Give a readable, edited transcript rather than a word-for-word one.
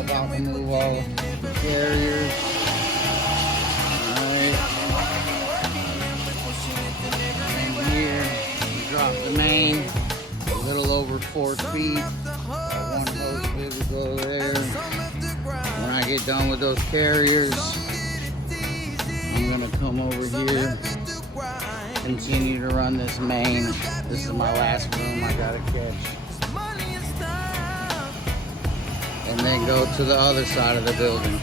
I'm about to move all the carriers. Alright. And here, drop the main. A little over 4 feet. One hose bib will go there. When I get done with those carriers, I'm gonna come over here, continue to run this main. This is my last room I gotta catch. And then go to the other side of the building.